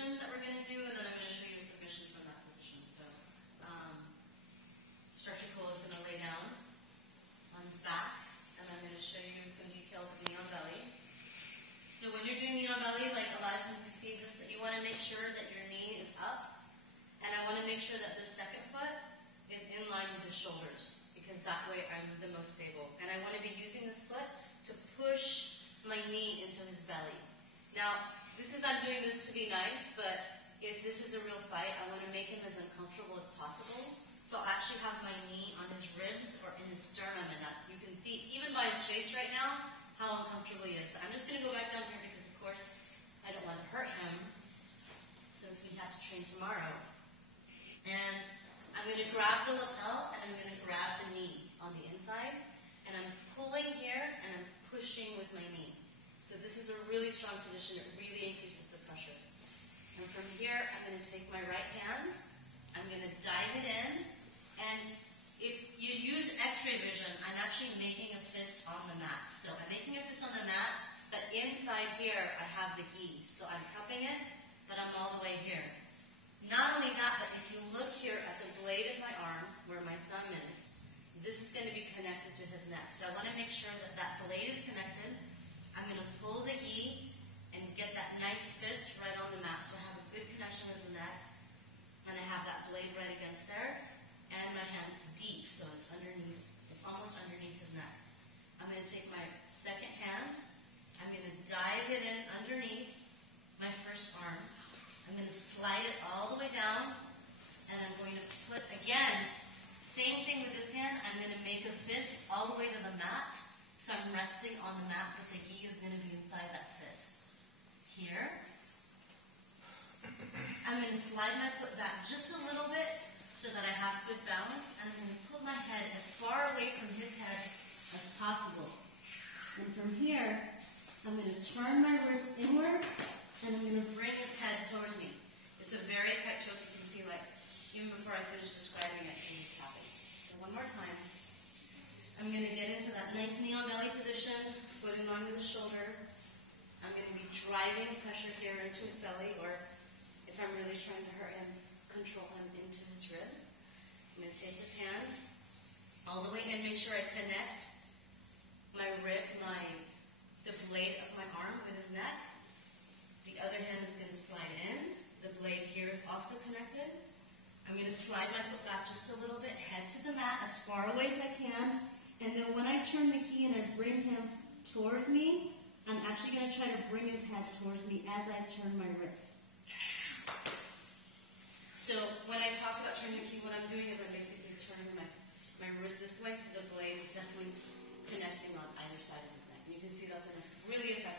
position that we're going to do, and then I'm going to show you a submission from that position. So, Instructor Cole is going to lay down on his back, and I'm going to show you some details of knee on belly. So when you're doing knee on belly, like a lot of times you see this, that you want to make sure that your knee is up, and I want to make sure that the second foot is in line with the shoulders, because that way I'm the most stable. And I want to be using this foot to push my knee into his belly. Now, I'm doing this to be nice, but if this is a real fight, I want to make him as uncomfortable as possible. So I'll actually have my knee on his ribs or in his sternum, and that's, you can see, even by his face right now, how uncomfortable he is. So I'm just going to go back down here because, of course, I don't want to hurt him since we have to train tomorrow. And I'm going to grab the lapel, and I'm going to grab the knee on the inside, and I'm pulling here, and I'm pushing with my knee. So this is a really strong position. It really increases the pressure. And from here, I'm going to take my right hand, I'm going to dive it in, and if you use x-ray vision, I'm actually making a fist on the mat. So I'm making a fist on the mat, but inside here, I have the gi. So I'm cupping it, but I'm all the way here. Not only that, but if you look here at the blade of my arm, where my thumb is, this is going to be connected to his neck. So I want to make sure that that blade is connected. I'm going to pull the gi and get that nice fist right on the mat. So I have a good connection with the neck, and I have that blade right against there, and my hand's deep, so it's underneath, it's almost underneath his neck. I'm going to take my second hand, I'm going to dive it in underneath my first arm. I'm going to slide it all the way down, and I'm going to put, again, same thing with this hand, I'm going to make a fist all the way to the mat. So I'm resting on the mat, but the gi is going to be inside that fist. Here. I'm going to slide my foot back just a little bit so that I have good balance. And I'm going to put my head as far away from his head as possible. And from here, I'm going to turn my wrist inward, and I'm going to bring his head towards me. It's a very tight choke. You can see, like, even before I finish describing it, he's tapping. So one more time. I'm going to get into that nice knee on belly position, foot in line with the shoulder. I'm going to be driving pressure here into his belly, or if I'm really trying to hurt him, control him into his ribs. I'm going to take his hand all the way in, make sure I connect my rib, the blade of my arm with his neck. The other hand is going to slide in. The blade here is also connected. I'm going to slide my foot back just a little bit, head to the mat as far away as I can. And then when I turn the key and I bring him towards me, I'm actually going to try to bring his head towards me as I turn my wrists. So when I talked about turning the key, what I'm doing is I'm basically turning my wrist this way, so the blade is definitely connecting on either side of his neck. And you can see that's a really effective